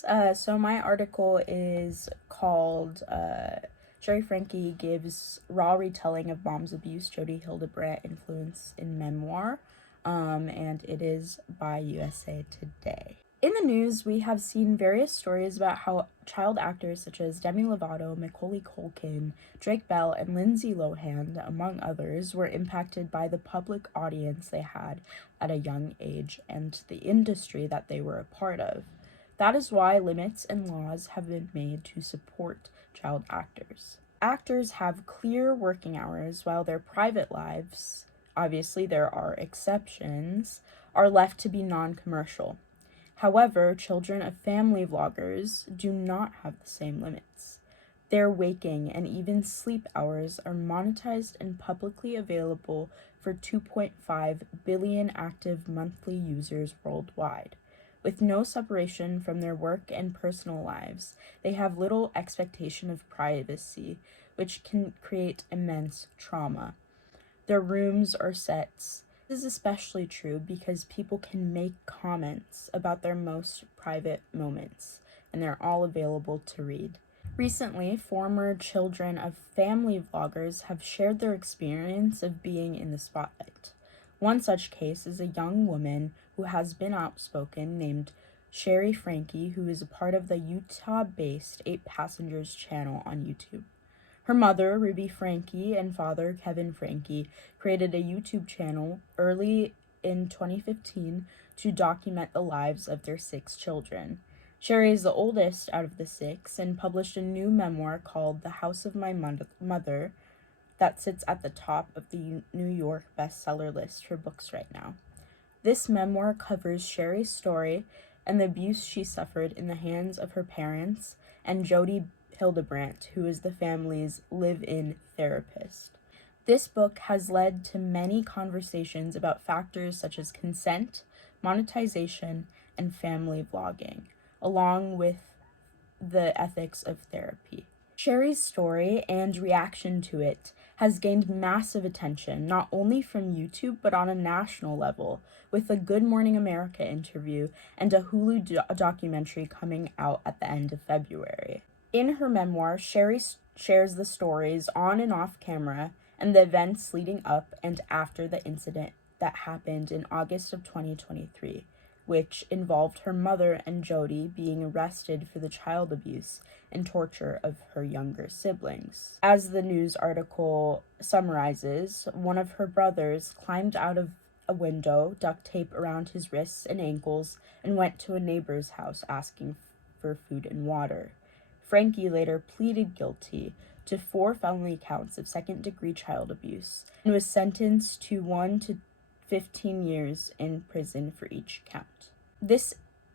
guys. So my article is called Shari Franke Gives Raw Retelling of Mom's Abuse, Jodi Hildebrandt Influence in Memoir, and it is by USA Today. In the news, we have seen various stories about how child actors such as Demi Lovato, Macaulay Culkin, Drake Bell, and Lindsay Lohan, among others, were impacted by the public audience they had at a young age and the industry that they were a part of. That is why limits and laws have been made to support child actors. Actors have clear working hours while their private lives, obviously there are exceptions, are left to be non-commercial. However, children of family vloggers do not have the same limits. Their waking and even sleep hours are monetized and publicly available for 2.5 billion active monthly users worldwide. With no separation from their work and personal lives, they have little expectation of privacy, which can create immense trauma. Their rooms or sets. This is especially true because people can make comments about their most private moments, and they're all available to read. Recently, former children of family vloggers have shared their experience of being in the spotlight. One such case is a young woman who has been outspoken named Shari Franke, who is a part of the Utah-based 8 Passengers channel on YouTube. Her mother, Ruby Franke, and father, Kevin Franke, created a YouTube channel early in 2015 to document the lives of their 6 children. Shari is the oldest out of the 6 and published a new memoir called The House of My Mother that sits at the top of the New York bestseller list for books right now. This memoir covers Shari's story and the abuse she suffered in the hands of her parents and Jodi Hildebrandt, who is the family's live-in therapist. This book has led to many conversations about factors such as consent, monetization, and family vlogging, along with the ethics of therapy. Shari's story and reaction to it has gained massive attention, not only from YouTube, but on a national level, with a Good Morning America interview and a Hulu documentary coming out at the end of February. In her memoir, Shari shares the stories on and off camera and the events leading up and after the incident that happened in August of 2023, which involved her mother and Jodi being arrested for the child abuse and torture of her younger siblings. As the news article summarizes, one of her brothers climbed out of a window, duct tape around his wrists and ankles, and went to a neighbor's house asking for food and water. Franke later pleaded guilty to 4 felony counts of second-degree child abuse and was sentenced to 1 to 15 years in prison for each count. This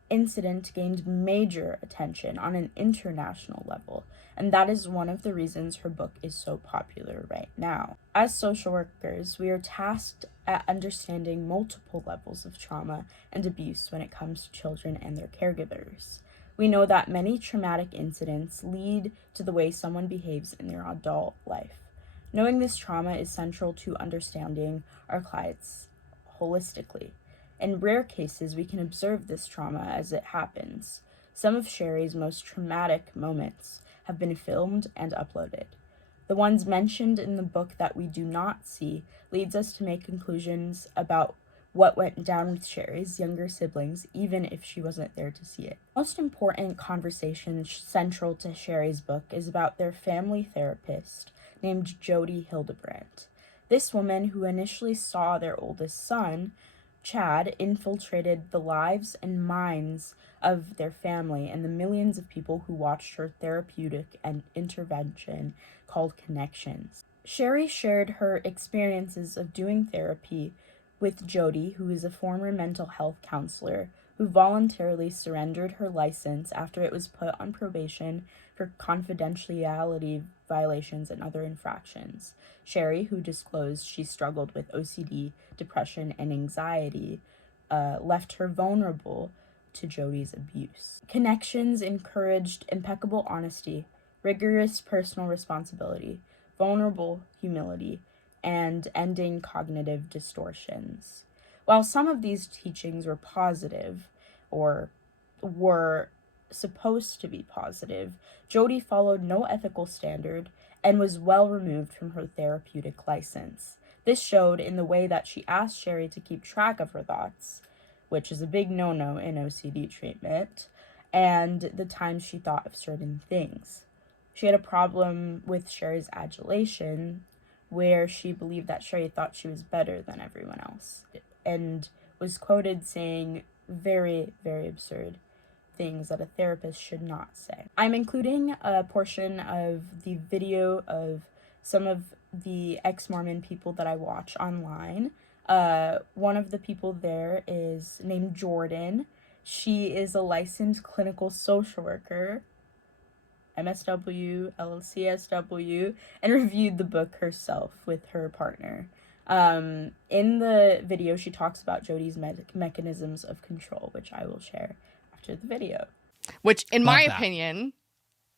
incident gained major attention on an international level, and that is one of the reasons her book is so popular right now. As social workers, we are tasked at understanding multiple levels of trauma and abuse when it comes to children and their caregivers. We know that many traumatic incidents lead to the way someone behaves in their adult life. Knowing this trauma is central to understanding our clients holistically. In rare cases, we can observe this trauma as it happens. Some of Shari's most traumatic moments have been filmed and uploaded. The ones mentioned in the book that we do not see leads us to make conclusions about what went down with Shari's younger siblings, even if she wasn't there to see it. The most important conversation central to Shari's book is about their family therapist named Jodi Hildebrandt. This woman, who initially saw their oldest son, Chad, infiltrated the lives and minds of their family and the millions of people who watched her therapeutic and intervention called Connections. Shari shared her experiences of doing therapy with Jodi, who is a former mental health counselor who voluntarily surrendered her license after it was put on probation for confidentiality violations and other infractions. Shari, who disclosed she struggled with OCD, depression, and anxiety, left her vulnerable to Jodi's abuse. Connections encouraged impeccable honesty, rigorous personal responsibility, vulnerable humility, and ending cognitive distortions. While some of these teachings were positive or were supposed to be positive, Jody followed no ethical standard and was well removed from her therapeutic license. This showed in the way that she asked Shari to keep track of her thoughts, which is a big no-no in OCD treatment, and the times she thought of certain things. She had a problem with Shari's adulation, where she believed that Shari thought she was better than everyone else, and was quoted saying very, very absurd things that a therapist should not say. I'm including a portion of the video of some of the ex-Mormon people that I watch online. One of the people there is named Jordan. She is a licensed clinical social worker, MSW, LCSW, and reviewed the book herself with her partner. In the video, she talks about Jody's mechanisms of control, which I will share after the video. Which, in my opinion,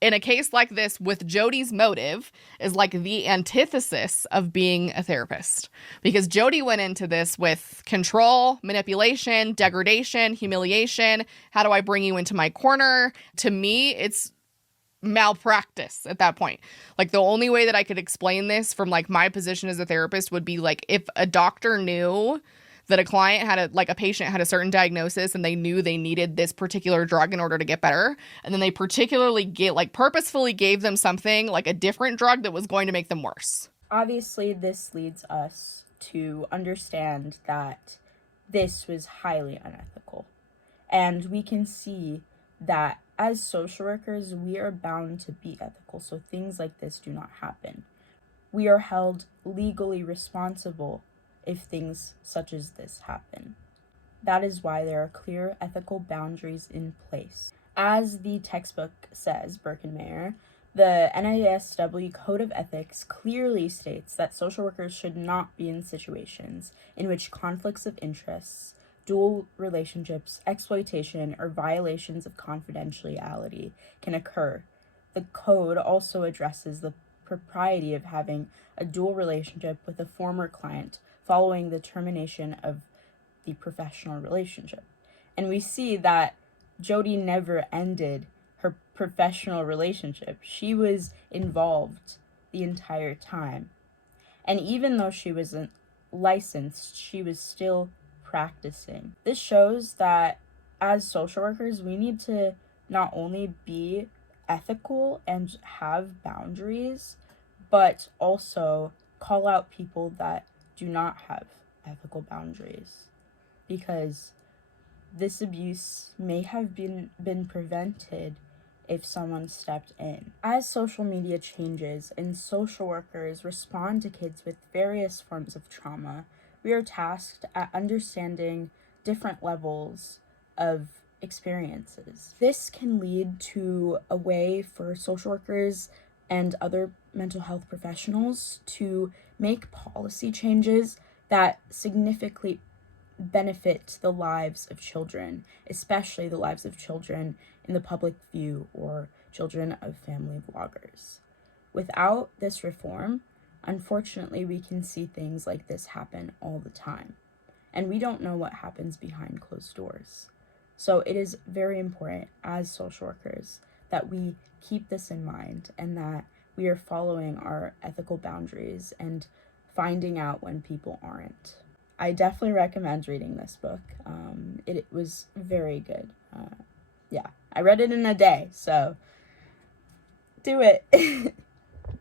in a case like this, with Jody's motive, is like the antithesis of being a therapist. Because Jody went into this with control, manipulation, degradation, humiliation. How do I bring you into my corner? To me, it's malpractice at that point. Like, the only way that I could explain this from like my position as a therapist would be like if a doctor knew that a client had a patient had a certain diagnosis and they knew they needed this particular drug in order to get better, and then they purposefully gave them something like a different drug that was going to make them worse. Obviously, this leads us to understand that this was highly unethical. And we can see that as social workers, we are bound to be ethical, so things like this do not happen. We are held legally responsible if things such as this happen. That is why there are clear ethical boundaries in place. As the textbook says, Birkenmeyer, the NASW Code of Ethics clearly states that social workers should not be in situations in which conflicts of interests, dual relationships, exploitation, or violations of confidentiality can occur. The code also addresses the propriety of having a dual relationship with a former client following the termination of the professional relationship. And we see that Jody never ended her professional relationship. She was involved the entire time. And even though she wasn't licensed, she was still practicing. This shows that as social workers, we need to not only be ethical and have boundaries, but also call out people that do not have ethical boundaries, because this abuse may have been prevented if someone stepped in. As social media changes and social workers respond to kids with various forms of trauma, we are tasked at understanding different levels of experiences. This can lead to a way for social workers and other mental health professionals to make policy changes that significantly benefit the lives of children, especially the lives of children in the public view or children of family vloggers. Without this reform, unfortunately, we can see things like this happen all the time, and we don't know what happens behind closed doors. So it is very important as social workers that we keep this in mind and that we are following our ethical boundaries and finding out when people aren't. I definitely recommend reading this book. It was very good. I read it in a day, so do it.